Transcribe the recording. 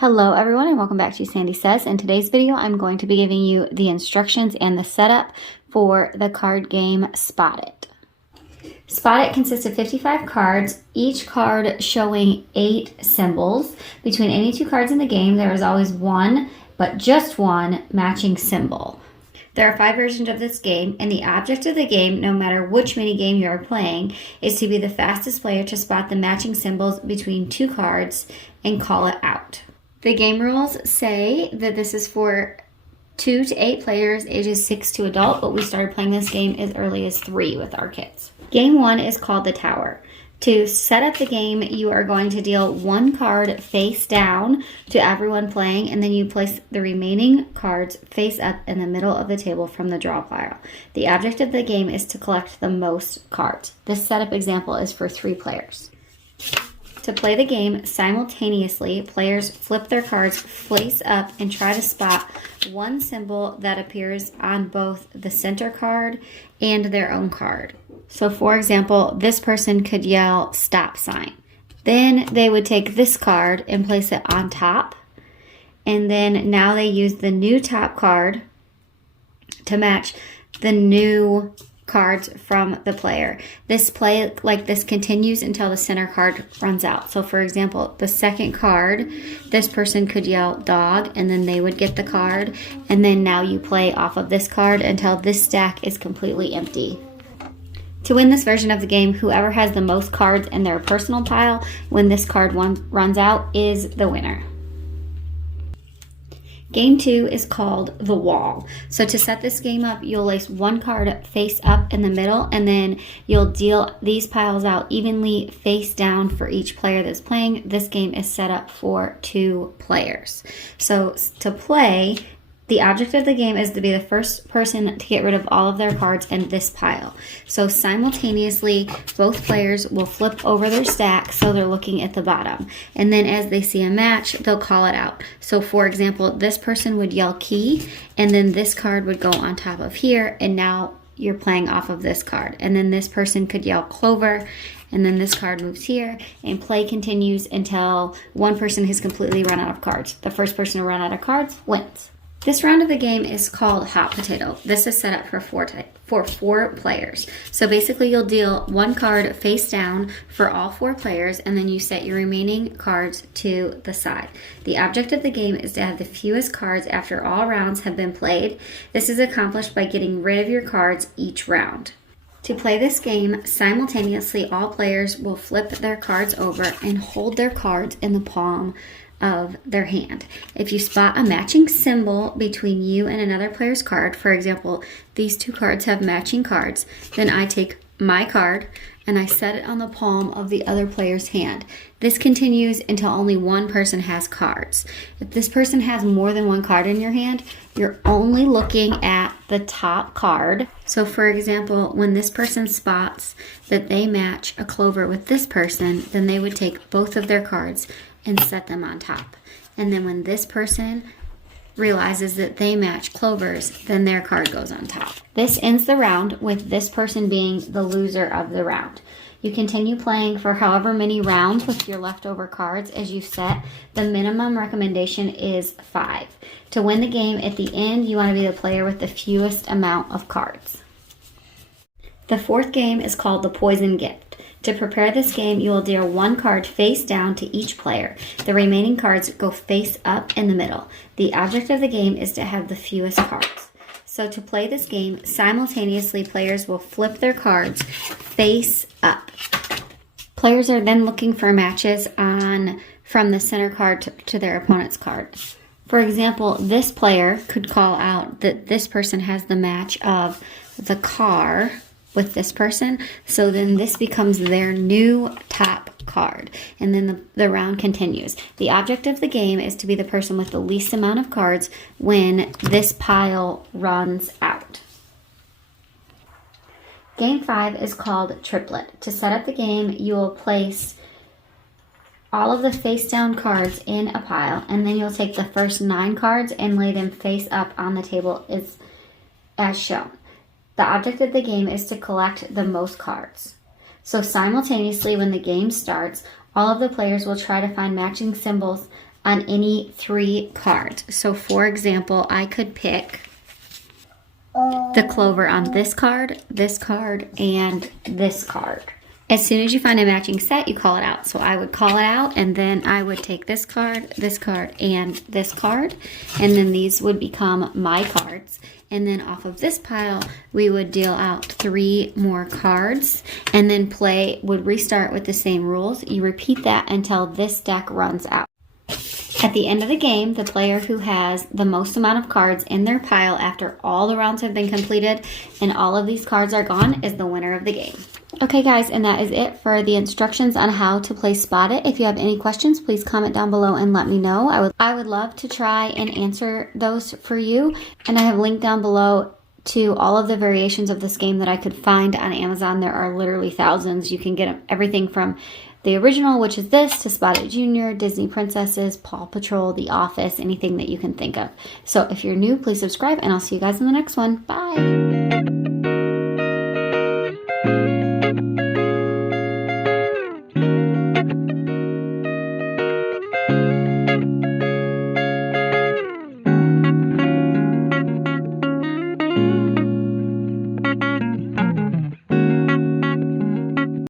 Hello everyone and welcome back to Sandy Says. In today's video, I'm going to be giving you the instructions and the setup for the card game Spot It. Spot It consists of 55 cards, each card showing 8 symbols. Between any two cards in the game, there is always one, but just one, matching symbol. There are 5 versions of this game, and the object of the game, no matter which minigame you are playing, is to be the fastest player to spot the matching symbols between two cards and call it out. The game rules say that this is for 2 to 8 players, ages 6 to adult, but we started playing this game as early as 3 with our kids. Game 1 is called the Tower. To set up the game, you are going to deal 1 card face down to everyone playing, and then you place the remaining cards face up in the middle of the table from the draw pile. The object of the game is to collect the most cards. This setup example is for 3 players. To play the game simultaneously, players flip their cards face up and try to spot one symbol that appears on both the center card and their own card. So for example, this person could yell stop sign. Then they would take this card and place it on top. And then now they use the new top card to match the new cards from the player. This play like this continues until the center card runs out. So for example, the second card, this person could yell dog and then they would get the card, and then now you play off of this card until this stack is completely empty. To win this version of the game, whoever has the most cards in their personal pile when this card runs out is the winner. Game 2 is called The Wall. So to set this game up, you'll place 1 card face up in the middle, and then you'll deal these piles out evenly face down for each player that's playing. This game is set up for 2 players. So to play, the object of the game is to be the first person to get rid of all of their cards in this pile. So simultaneously, both players will flip over their stack so they're looking at the bottom. And then as they see a match, they'll call it out. So for example, this person would yell key, and then this card would go on top of here, and now you're playing off of this card. And then this person could yell clover, and then this card moves here, and play continues until one person has completely run out of cards. The first person to run out of cards wins. This round of the game is called Hot Potato. This is set up for 4 players. So basically you'll deal 1 card face down for all 4 players, and then you set your remaining cards to the side. The object of the game is to have the fewest cards after all rounds have been played. This is accomplished by getting rid of your cards each round. To play this game, simultaneously all players will flip their cards over and hold their cards in the palm of their hand. If you spot a matching symbol between you and another player's card, for example, these 2 cards have matching cards, then I take my card and I set it on the palm of the other player's hand. This continues until only one person has cards. If this person has more than 1 card in your hand, you're only looking at the top card. So for example, when this person spots that they match a clover with this person, then they would take both of their cards and set them on top. And then when this person realizes that they match clovers, then their card goes on top. This ends the round with this person being the loser of the round. You continue playing for however many rounds with your leftover cards as you set. The minimum recommendation is 5. To win the game at the end, you want to be the player with the fewest amount of cards. The 4th game is called the Poison Gift. To prepare this game, you will deal 1 card face down to each player. The remaining cards go face up in the middle. The object of the game is to have the fewest cards. So to play this game, simultaneously players will flip their cards face up. Players are then looking for matches from the center card to their opponent's card. For example, this player could call out that this person has the match of the car with this person, so then this becomes their new top card, and then the round continues. The object of the game is to be the person with the least amount of cards when this pile runs out. Game 5 is called Triplet. To set up the game, you will place all of the face down cards in a pile, and then you'll take the first 9 cards and lay them face up on the table as shown. The object of the game is to collect the most cards. So simultaneously when the game starts, all of the players will try to find matching symbols on any 3 cards. So for example, I could pick the clover on this card, and this card. As soon as you find a matching set, you call it out. So I would call it out, and then I would take this card, and this card, and then these would become my cards. And then off of this pile, we would deal out 3 more cards, and then play would restart with the same rules. You repeat that until this deck runs out. At the end of the game, the player who has the most amount of cards in their pile after all the rounds have been completed and all of these cards are gone is the winner of the game. Okay guys, and that is it for the instructions on how to play Spot It. If you have any questions, please comment down below and let me know. I would love to try and answer those for you. And I have linked down below to all of the variations of this game that I could find on Amazon. There are literally thousands. You can get everything from the original, which is this, to Spot It Junior, Disney Princesses, Paw Patrol, The Office, anything that you can think of. So if you're new, please subscribe, and I'll see you guys in the next one. Bye!